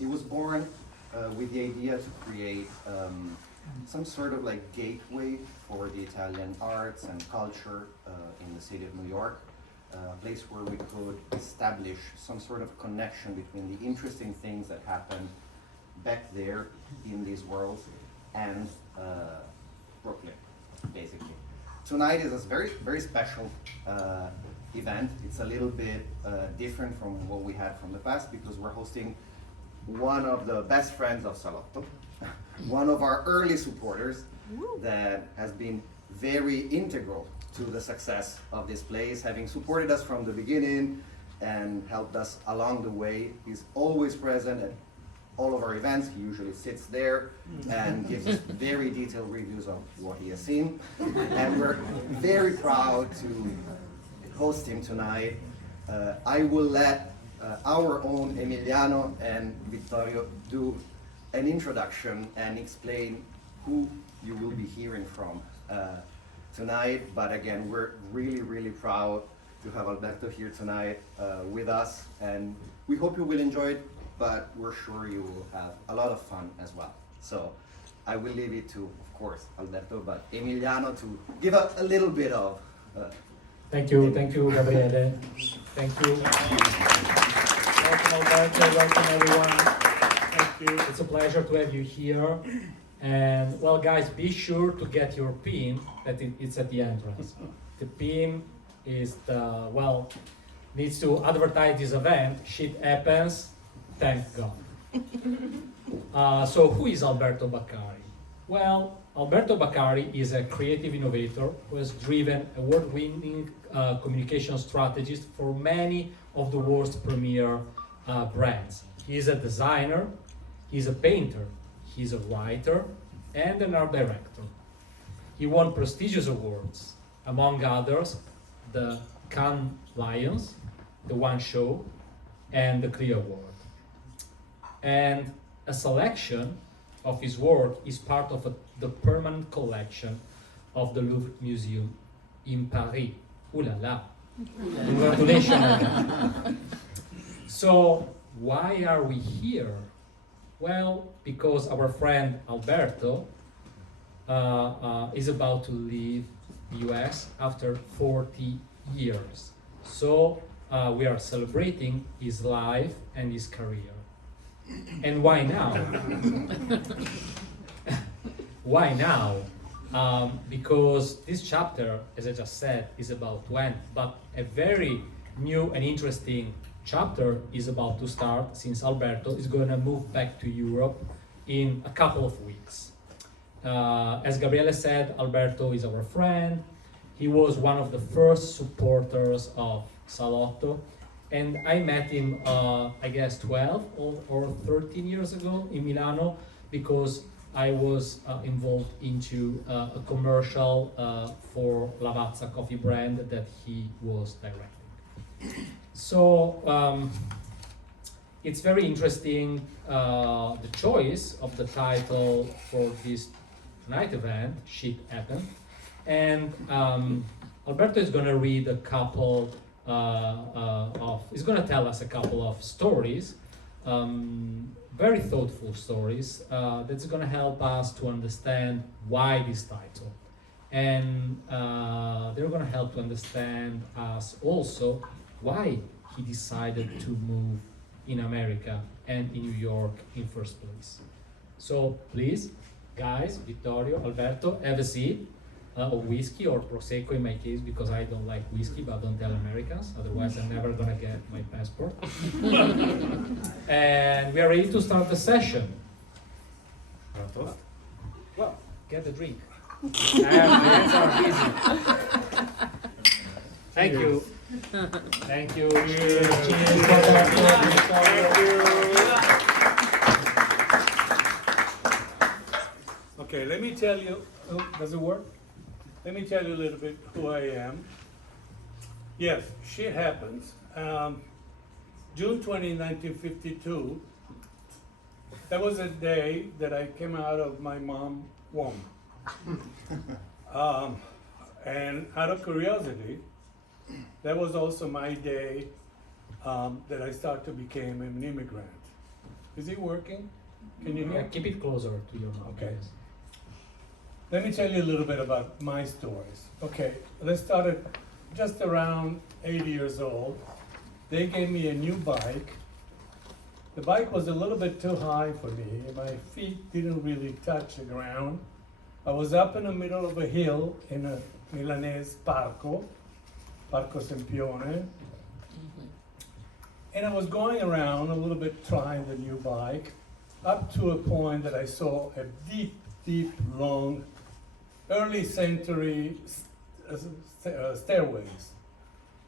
It was born with the idea to create some sort of like gateway for the Italian arts and culture in the city of New York, a place where we could establish some sort of connection between the interesting things that happen back there in this world and Brooklyn, basically. Tonight is a very, very special event. It's a little bit different from what we had from the past because we're hosting one of the best friends of Salotto, one of our early supporters that has been very integral to the success of this place, having supported us from the beginning and helped us along the way. He's always present at all of our events. He usually sits there and gives us very detailed reviews of what he has seen. And we're very proud to host him tonight. I will let our own Emiliano and Vittorio do an introduction and explain who you will be hearing from tonight. But again, we're really, really proud to have Alberto here tonight with us, and we hope you will enjoy it, but we're sure you will have a lot of fun as well. So I will leave it to, of course, Alberto, but Emiliano to give a little bit of Thank you, Gabriele. Thank you. Welcome, Alberto. Welcome, everyone. Thank you. It's a pleasure to have you here. And well, guys, be sure to get your pin. That it's at the entrance. The pin is needs to advertise this event. Shit happens. Thank God. So, who is Alberto Baccari? Well, Alberto Baccari is a creative innovator who has driven award-winning communication strategies for many of the world's premier brands. He is a designer, he's a painter, he's a writer, and an art director. He won prestigious awards, among others, the Cannes Lions, the One Show, and the Clio Award. And a selection of his work is part of the permanent collection of the Louvre Museum in Paris. Ooh la la! Congratulations! So, why are we here? Well, because our friend Alberto is about to leave the US after 40 years. So, we are celebrating his life and his career. And why now? Why now? Because this chapter, as I just said, is about to end, but a very new and interesting chapter is about to start since Alberto is going to move back to Europe in a couple of weeks. As Gabriele said, Alberto is our friend. He was one of the first supporters of Salotto. And I met him, I guess, 12 or 13 years ago in Milano because I was involved into a commercial for Lavazza coffee brand that he was directing. So it's very interesting, the choice of the title for this night event, Shit Happened. And Alberto is going to read a couple he's going to tell us a couple of stories, very thoughtful stories, that's going to help us to understand why this title. And they're going to help to understand us also why he decided to move in America and in New York in first place. So please, guys, Vittorio, Alberto, have a seat. Of whiskey or Prosecco in my case, because I don't like whiskey, but don't tell Americans, otherwise I'm never gonna get my passport. And we are ready to start the session. Well, get a drink. Hands are busy. Thank you. Thank you. Okay, let me tell you, does it work? Let me tell you a little bit who I am. Yes, shit happens. June 20, 1952, that was a day that I came out of my mom's womb. And out of curiosity, that was also my day that I started to become an immigrant. Is it working? Can you Yeah, hear? keep it closer to your mouth. Okay. Yes. Let me tell you a little bit about my stories. Okay, they started just around 80 years old. They gave me a new bike. The bike was a little bit too high for me. My feet didn't really touch the ground. I was up in the middle of a hill in a Milanese Parco Sempione. And I was going around a little bit trying the new bike, up to a point that I saw a deep, long, early century stairways.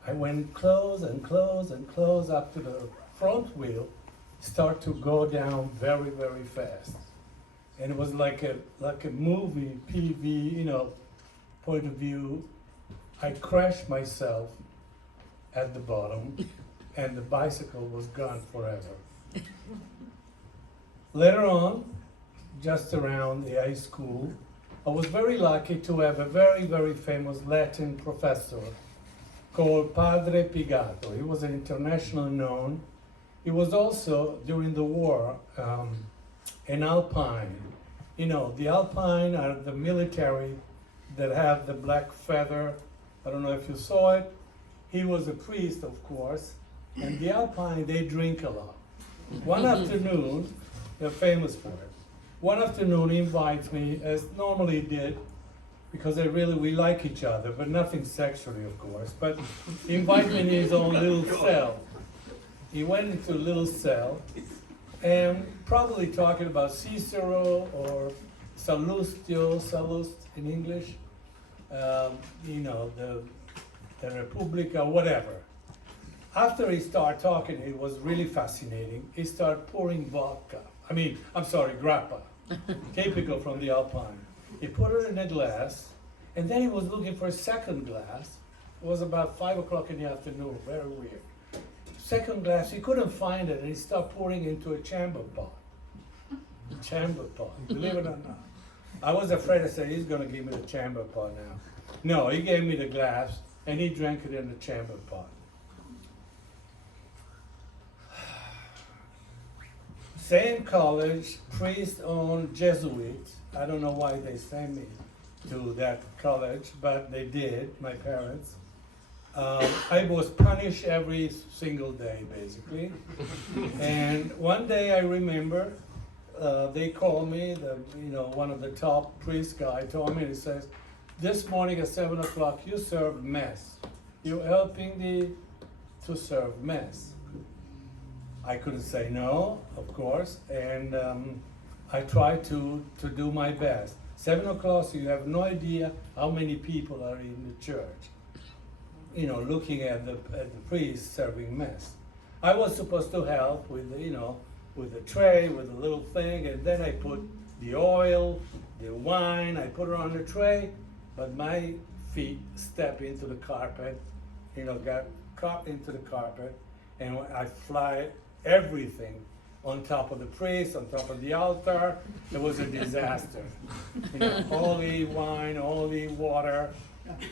I went close and close and close up to the front wheel, start to go down very, very fast. And it was like a movie PV, point of view. I crashed myself at the bottom, and the bicycle was gone forever. Later on, just around the high school, I was very lucky to have a very, very famous Latin professor called Padre Pigato. He was an international known. He was also, during the war, an Alpine. The Alpine are the military that have the black feather. I don't know if you saw it. He was a priest, of course, and the Alpine, they drink a lot. One afternoon, they're famous for it. One afternoon, he invites me, as normally he did, because we like each other, but nothing sexually, of course. But he invited me in his own little cell. He went into a little cell, and probably talking about Cicero or Sallust in English, the Repubblica, whatever. After he started talking, it was really fascinating. He started pouring grappa, typical from the Alpine. He put it in a glass, and then he was looking for a second glass. It was about 5 o'clock in the afternoon, very weird. Second glass, he couldn't find it, and he started pouring into a chamber pot. Chamber pot, believe it or not. I was afraid. I said, he's gonna give me the chamber pot now. No, he gave me the glass, and he drank it in the chamber pot. Same college, priest-owned Jesuits. I don't know why they sent me to that college, but they did, my parents. I was punished every single day, basically. And one day I remember, they called me, one of the top priest guy told me, he says, this morning at 7 o'clock, you serve mess. You're helping to serve mess. I couldn't say no, of course, and I tried to do my best. 7 o'clock, so you have no idea how many people are in the church, looking at the priest serving mess. I was supposed to help with with the tray, with the little thing, and then I put the oil, the wine, I put it on the tray, but my feet stepped into the carpet, got caught into the carpet, and I fly everything on top of the priest, on top of the altar. It was a disaster. Holy wine, holy water,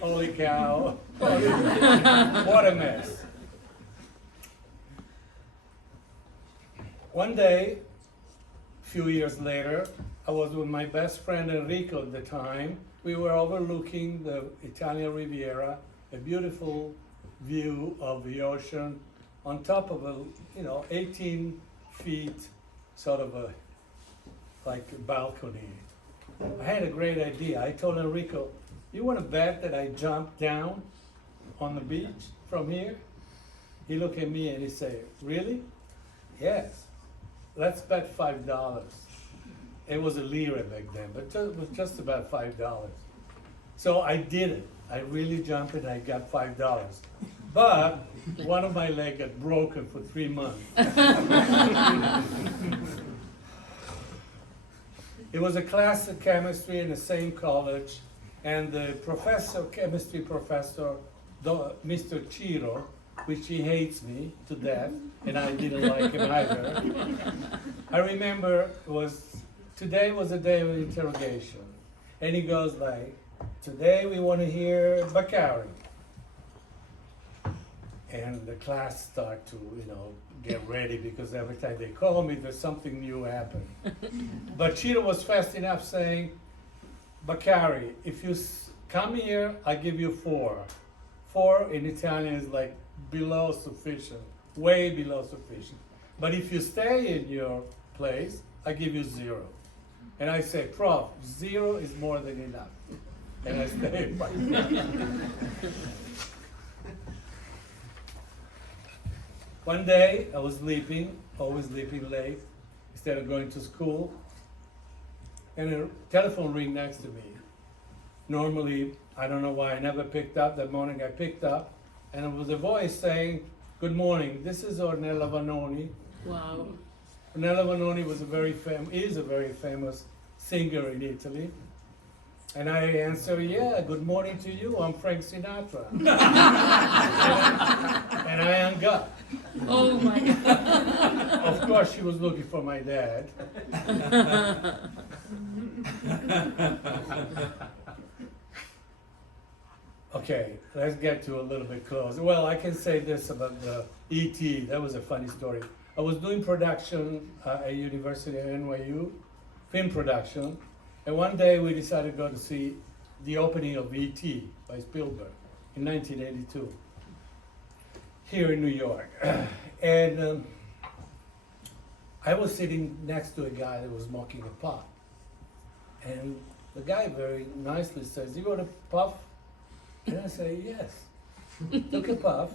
holy cow, what a mess. One day, a few years later, I was with my best friend Enrico at the time. We were overlooking the Italian Riviera, a beautiful view of the ocean, on top of a 18 feet sort of a balcony. I had a great idea. I told Enrico, you want to bet that I jump down on the beach from here? He looked at me and he said, really? Yes. Let's bet $5. It was a lira back then, but it was just about $5. So I did it. I really jumped and I got $5. But one of my legs got broken for 3 months. It was a class of chemistry in the same college, and the chemistry professor, Mr. Ciro, which he hates me to death, and I didn't like him either. I remember today was a day of interrogation, and he goes like, today we want to hear Baccari. And the class start to, get ready because every time they call me, there's something new happening. But Ciro was fast enough saying, Baccari, if you come here, I give you 4. 4 in Italian is like below sufficient, way below sufficient. But if you stay in your place, I give you 0. And I say, Prof, 0 is more than enough. And I stay in my One day, I was sleeping, always sleeping late, instead of going to school, and a telephone ring next to me. Normally, I don't know why I never picked up. That morning I picked up, and it was a voice saying, "Good morning, this is Ornella Vanoni." Wow. Ornella Vanoni is a very famous singer in Italy. And I answer, "Yeah, good morning to you, I'm Frank Sinatra." And I hung up. Oh my God. Of course, she was looking for my dad. Okay, let's get to a little bit closer. Well, I can say this about the E.T. That was a funny story. I was doing production at University of NYU, film production, and one day we decided to go to see the opening of E.T. by Spielberg in 1982 here in New York. And I was sitting next to a guy that was smoking a pot. And the guy very nicely says, "You want a puff?" And I say, "Yes." Took a puff.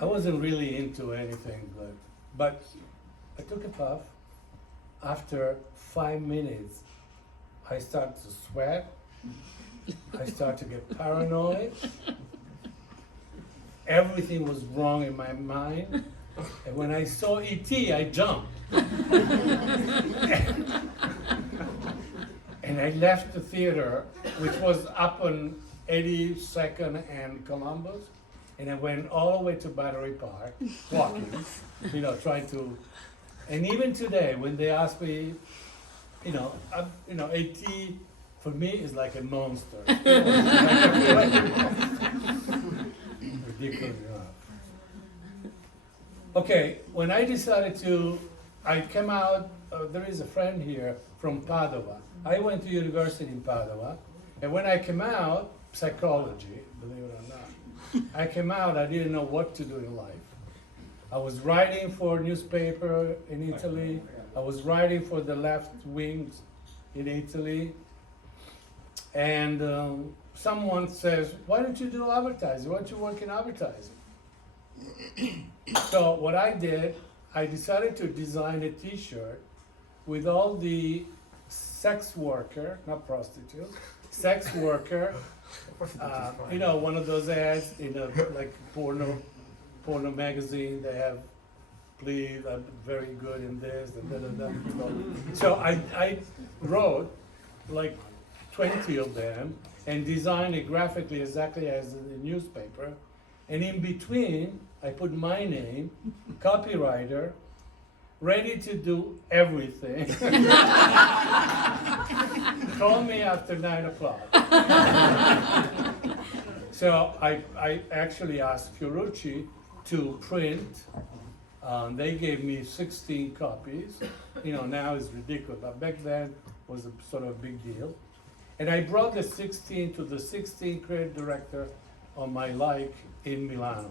I wasn't really into anything good, but I took a puff. After 5 minutes, I started to sweat. I started to get paranoid. Everything was wrong in my mind. And when I saw E.T., I jumped. And I left the theater, which was up on 82nd and Columbus, and I went all the way to Battery Park, walking, trying to. And even today, when they ask me, E.T. for me is like a monster. Ridiculous enough. Okay, when I decided I came out, there is a friend here from Padova. I went to university in Padova, and when I came out, psychology, believe it or not, I came out, I didn't know what to do in life. I was writing for a newspaper in Italy. I was writing for the left wings in Italy. And someone says, "Why don't you do advertising? Why don't you work in advertising?" So what I did, I decided to design a T-shirt with all the sex worker, not prostitute, sex worker, one of those ads in a like porno magazine. They have, "Please, I'm very good in this," and da da da. So I wrote like 20 of them and designed it graphically exactly as in the newspaper. And in between, I put my name, copywriter, ready to do everything. Call me after 9 o'clock. So I actually asked Fiorucci to print. They gave me 16 copies. Now it's ridiculous, but back then was a sort of big deal. And I brought the 16 to the 16 creative director on my like in Milano.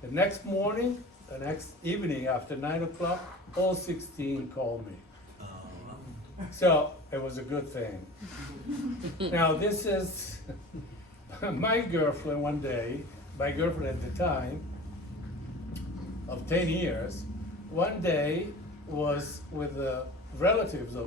The next morning, the next evening after 9 o'clock, all 16 called me. So it was a good thing. Now this is my girlfriend one day, my girlfriend at the time of 10 years, one day was with the relatives of